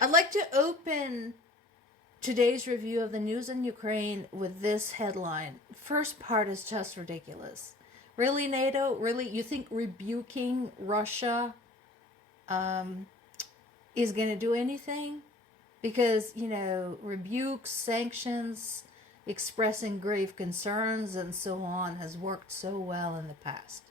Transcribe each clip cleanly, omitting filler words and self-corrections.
I'd like to open today's review of the news in Ukraine with this headline. First part is just ridiculous. Really, NATO? Really? You think rebuking Russia is going to do anything? Because, rebukes, sanctions, expressing grave concerns, and so on has worked so well in the past.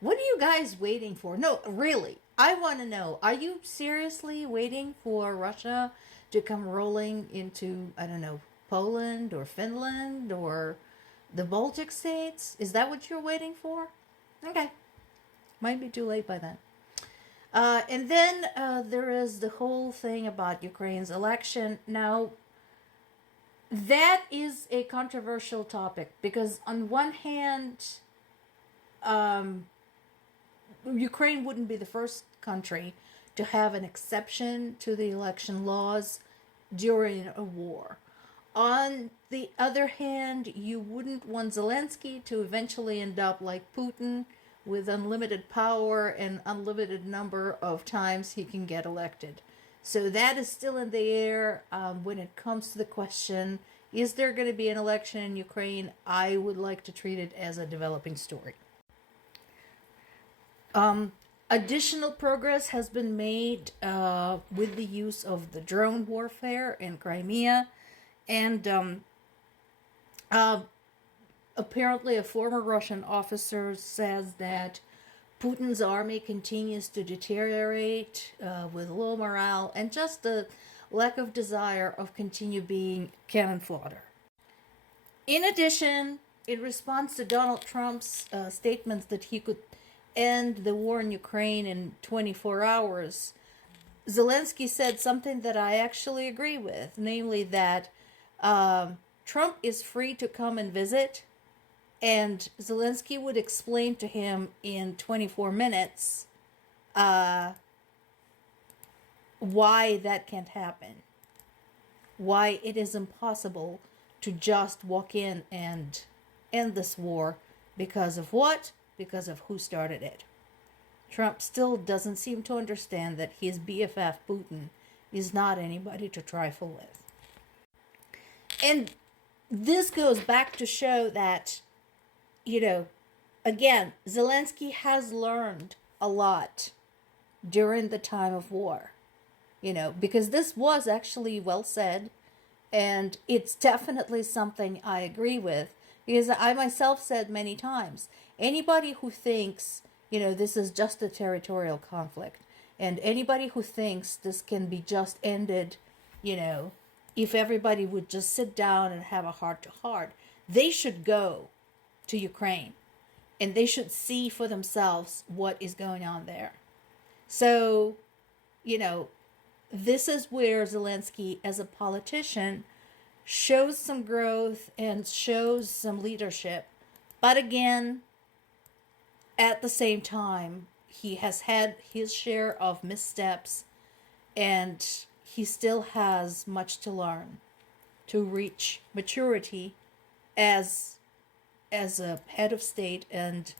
What are you guys waiting for? No, really, I want to know. Are you seriously waiting for Russia to come rolling into, I don't know, Poland or Finland or the Baltic states? Is that what you're waiting for? Okay. Might be too late by then. And then there is the whole thing about Ukraine's election. Now, that is a controversial topic because on one hand, Ukraine wouldn't be the first country to have an exception to the election laws during a war. On the other hand, you wouldn't want Zelensky to eventually end up like Putin with unlimited power and unlimited number of times he can get elected. So that is still in the air when it comes to the question, is there going to be an election in Ukraine? I would like to treat it as a developing story. Additional progress has been made with the use of the drone warfare in Crimea, and apparently a former Russian officer says that Putin's army continues to deteriorate with low morale and just a lack of desire of continue being cannon fodder. In addition, in response to Donald Trump's statements that he could end the war in Ukraine in 24 hours, Zelensky said something that I actually agree with, namely that Trump is free to come and visit, and Zelensky would explain to him in 24 minutes why that can't happen, why it is impossible to just walk in and end this war. Because of what? Because of who started it. Trump still doesn't seem to understand that his BFF Putin is not anybody to trifle with. And this goes back to show that, again, Zelensky has learned a lot during the time of war, because this was actually well said, and it's definitely something I agree with, because I myself said many times, anybody who thinks, this is just a territorial conflict, and anybody who thinks this can be just ended, if everybody would just sit down and have a heart-to-heart, they should go to Ukraine, and they should see for themselves what is going on there. So, this is where Zelensky, as a politician, shows some growth and shows some leadership. But again, at the same time, he has had his share of missteps, and he still has much to learn to reach maturity as a head of state and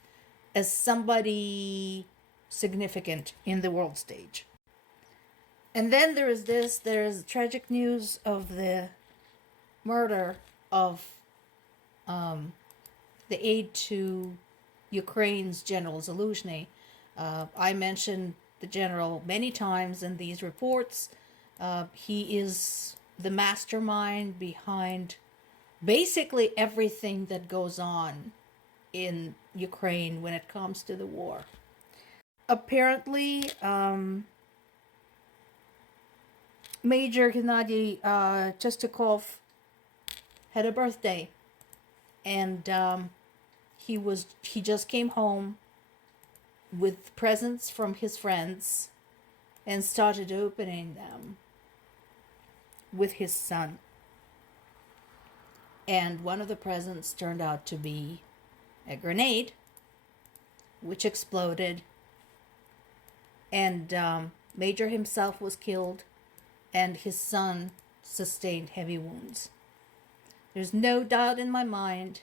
as somebody significant in the world stage. And then there is tragic news of the murder of the aide to Ukraine's General Zaluzhny. I mentioned the general many times in these reports. He is the mastermind behind basically everything that goes on in Ukraine when it comes to the war. Apparently, Major Gennady Chestukov had a birthday, and he just came home with presents from his friends and started opening them with his son. And one of the presents turned out to be a grenade, which exploded, and Major himself was killed, and his son sustained heavy wounds. There's no doubt in my mind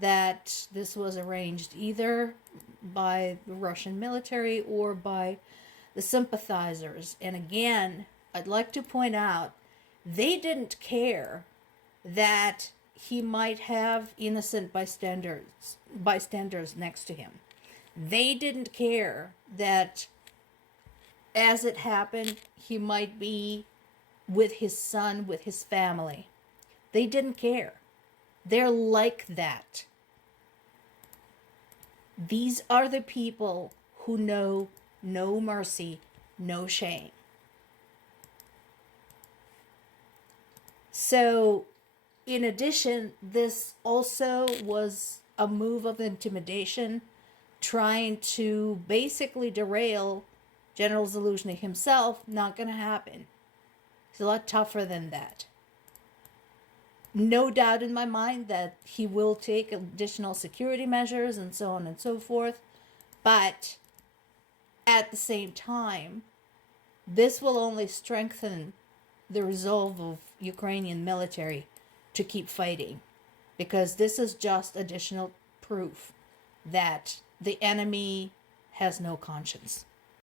that this was arranged either by the Russian military or by the sympathizers. And again, I'd like to point out they didn't care that he might have innocent bystanders next to him. They didn't care that as it happened, he might be with his son, with his family. They didn't care. They're like that. These are the people who know no mercy, no shame. So, in addition, this also was a move of intimidation, trying to basically derail General Zaluzhny himself. Not going to happen. He's a lot tougher than that. No doubt in my mind that he will take additional security measures and so on and so forth. But at the same time, this will only strengthen the resolve of Ukrainian military to keep fighting, because this is just additional proof that the enemy has no conscience.